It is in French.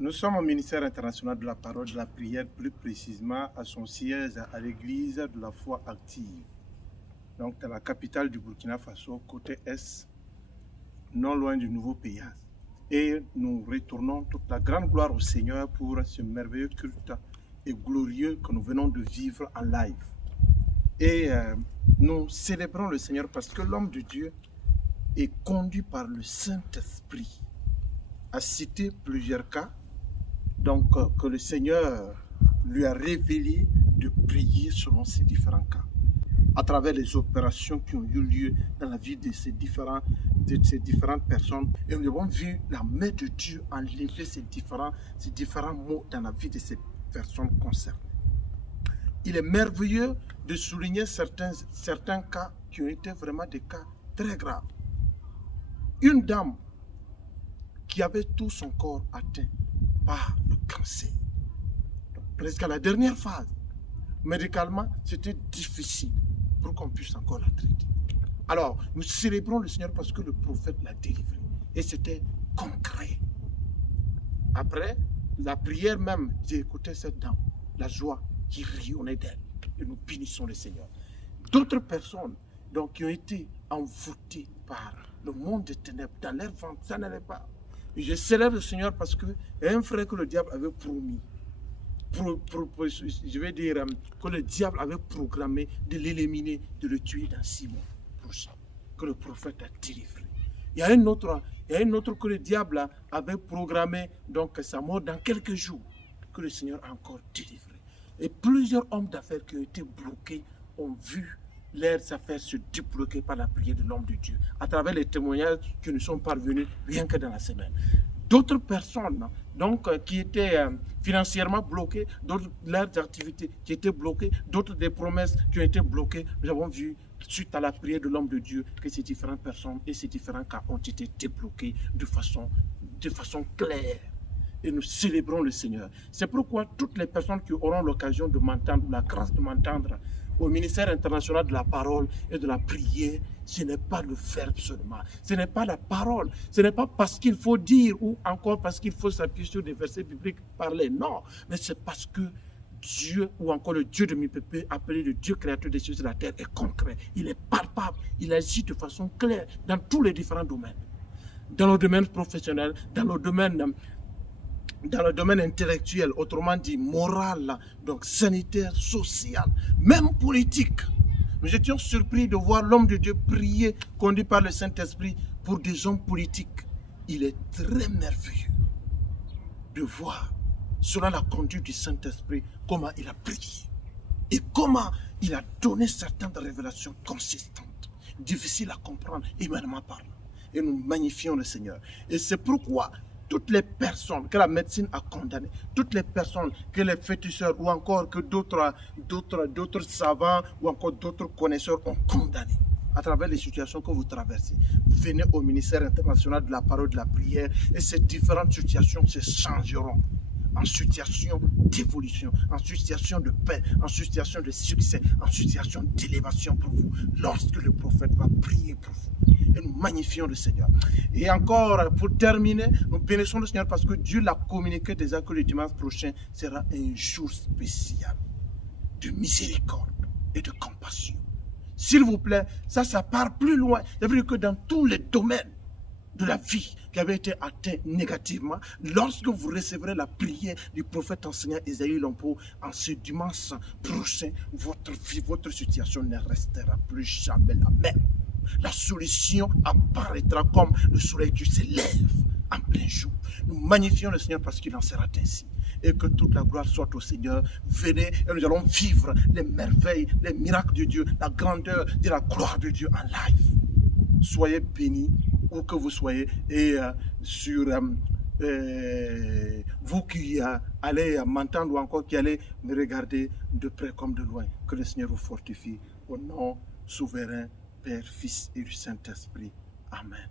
Nous sommes au ministère international de la parole de la prière, plus précisément à son siège à l'église de la foi active. Donc dans la capitale du Burkina Faso, côté est, non loin du nouveau pays. Et nous retournons toute la grande gloire au Seigneur pour ce merveilleux culte et glorieux que nous venons de vivre en live. Et nous célébrons le Seigneur parce que l'homme de Dieu est conduit par le Saint-Esprit à citer plusieurs cas, donc que le Seigneur lui a révélé de prier selon ces différents cas, à travers les opérations qui ont eu lieu dans la vie de ces différentes personnes. Et nous avons vu la main de Dieu enlever ces différents mots dans la vie de ces personnes concernées. Il est merveilleux de souligner certains cas qui ont été vraiment des cas très graves. Une dame qui avait tout son corps atteint par le cancer. Donc, presque à la dernière phase. Médicalement, c'était difficile pour qu'on puisse encore la traiter. Alors, nous célébrons le Seigneur parce que le prophète l'a délivré. Et c'était concret. Après la prière même, j'ai écouté cette dame, la joie qui rayonnait d'elle. Et nous bénissons le Seigneur. D'autres personnes donc, qui ont été envoûtées par le monde des ténèbres, dans leur ventre, ça n'allait pas. Et je célèbre le Seigneur parce que un frère que le diable avait promis, je vais dire que le diable avait programmé de l'éliminer, de le tuer dans 6 mois prochains, que le prophète a délivré. Il y a un autre que le diable avait programmé donc sa mort dans quelques jours, que le Seigneur a encore délivré. Et plusieurs hommes d'affaires qui ont été bloqués ont vu leurs affaires se débloquer par la prière de l'homme de Dieu, à travers les témoignages qui nous sont parvenus rien que dans la semaine. D'autres personnes donc, qui étaient financièrement bloquées, d'autres leurs activités qui étaient bloquées, d'autres des promesses qui ont été bloquées. Nous avons vu, suite à la prière de l'homme de Dieu, que ces différentes personnes et ces différents cas ont été débloqués de façon claire. Et nous célébrons le Seigneur. C'est pourquoi toutes les personnes qui auront l'occasion de m'entendre, la grâce de m'entendre, au ministère international de la parole et de la prière, ce n'est pas le verbe seulement, ce n'est pas la parole, ce n'est pas parce qu'il faut dire ou encore parce qu'il faut s'appuyer sur des versets bibliques, parler, non, mais c'est parce que Dieu, ou encore le Dieu de mes peuple, appelé le Dieu créateur des cieux et de la terre, est concret, il est palpable, il agit de façon claire dans tous les différents domaines. Dans le domaine professionnel, dans le domaine intellectuel, autrement dit moral, donc sanitaire, social, même politique. Nous étions surpris de voir l'homme de Dieu prier, conduit par le Saint-Esprit, pour des hommes politiques. Il est très merveilleux de voir, selon la conduite du Saint-Esprit, comment il a prié et comment il a donné certaines révélations consistantes, difficiles à comprendre, humainement parlant. Et nous magnifions le Seigneur. Et c'est pourquoi toutes les personnes que la médecine a condamnées, toutes les personnes que les féticheurs ou encore que d'autres savants ou encore d'autres connaisseurs ont condamnées à travers les situations que vous traversez, venez au ministère international de la parole de la prière et ces différentes situations se changeront en situation d'évolution, en situation de paix, en situation de succès, en situation d'élévation pour vous, lorsque le prophète va prier pour vous. Et nous magnifions le Seigneur. Et encore, pour terminer, nous bénissons le Seigneur parce que Dieu l'a communiqué déjà que le dimanche prochain sera un jour spécial de miséricorde et de compassion. S'il vous plaît, ça part plus loin. Ça veut dire que dans tous les domaines de la vie qui avait été atteint négativement, lorsque vous recevrez la prière du prophète enseignant Isaïe Lompo en ce dimanche prochain, votre vie, votre situation ne restera plus jamais la même. La solution apparaîtra comme le soleil qui se lève en plein jour. Nous magnifions le Seigneur parce qu'il en sera ainsi. Et que toute la gloire soit au Seigneur. Venez et nous allons vivre les merveilles, les miracles de Dieu, la grandeur de la gloire de Dieu en live. Soyez bénis où que vous soyez et sur vous qui allez m'entendre ou encore qui allez me regarder de près comme de loin. Que le Seigneur vous fortifie au nom souverain Père, Fils et du Saint-Esprit. Amen.